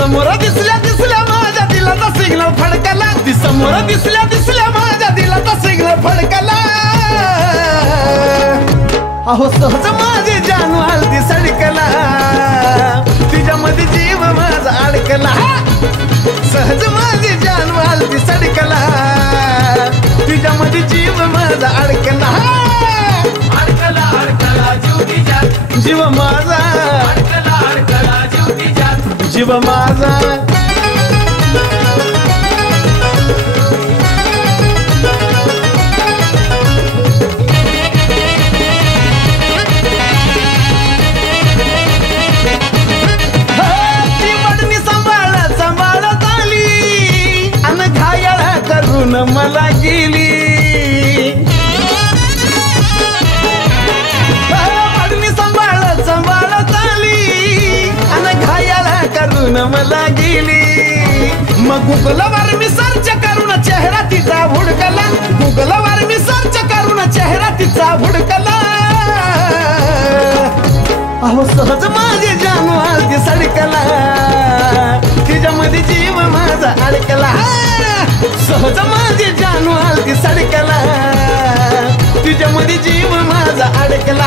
समोर दिसल्या दिसल्या माझ्या दिलाचा सिग्नल फडकला समोर दिसल्या दिसल्या माझ्या दिलाचा सिग्नल फडकला अहो सहज माझी जान वालती सडकला तिच्यामध्ये जीव माझा अडकला सहज माझी जान वालती सडकला तिच्यामध्ये जीव माझा अडकला अडकला अडकला जीव तिच्यात जीव माझा अडकला अडकला जीव तिच्यात जीव माझा मला गेली पडणी सांभाळत सांभाळत आली आणि घायाला करून मला गेली मग गुगलवर मी सर्च करून चेहरा तिचा हुडकला गुगलवर मी सर्च करून चेहरा तिचा हुडकला अहो सहज माझी जान वालती सडकला तिच्यामध्ये जीव माझा अडकला सहज माझी जान वालती सडकला तिच्यामध्ये जीव माझा अडकला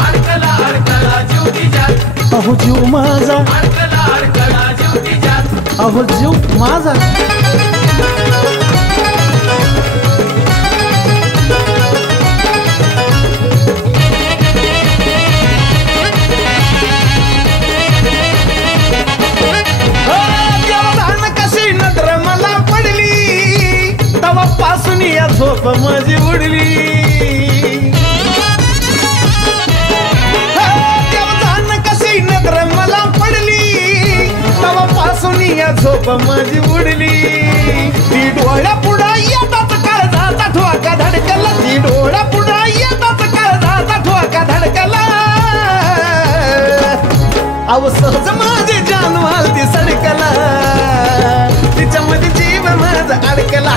अडकला अडकला जीव तिच्यात अहो जीव माझा अडकला अडकला जीव तिच्यात अहो जीव माझा पासून या झोप माझी उडली कशी नजर मला पडली तवा पासून या झोप माझी उडली ती डोळ्या पुढा येतात काळजाचा ठोका धडकला ती डोळ्या पुढा येतात काळजाचा ठोका धडकला अव सहज माझी जान वालती सडकला तिच्यामध्ये जीव माझा अडकला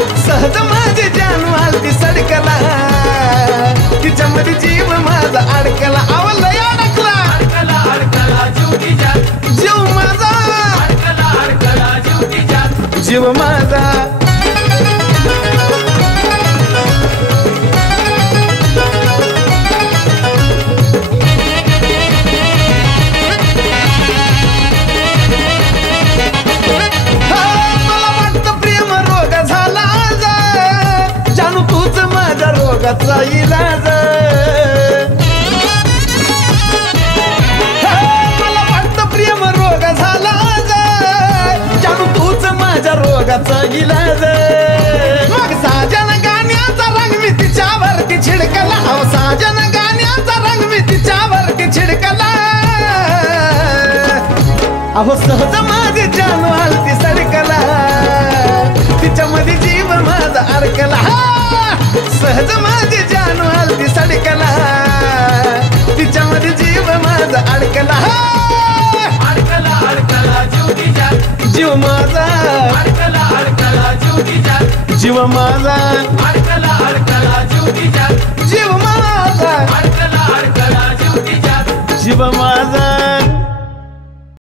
सहज माझी जान वालती सडकला तिच्यामध्ये जीव माझा अडकला आवलय अडकला अडकला अडकला जीव तिच्यात जीव माझा अडकला अडकला जीव तिच्यात जीव माझा रोगाचा इलाज मला वाटतं प्रेम रोग झाला जानू तूच माझ्या रोगाचा इलाज मग साजन गाण्याचा रंग मी तिच्यावरती छिडकला अहो साजन गाण्याचा रंग मी तिच्यावरती छिडकला अहो सहज माझी जान वालती सडकला तिच्यामध्ये जीव माझा अडकला सहज माझी जान वालती सडकला तिच्यामध्ये जीव माझा अडकला अडकला अडकला जीव तिच्यात जीव माझा अडकला अडकला जीव तिच्यात जीव माझा अडकला अडकला जीव तिच्यात जीव माझा अडकला अडकला जीव तिच्यात जीव माझा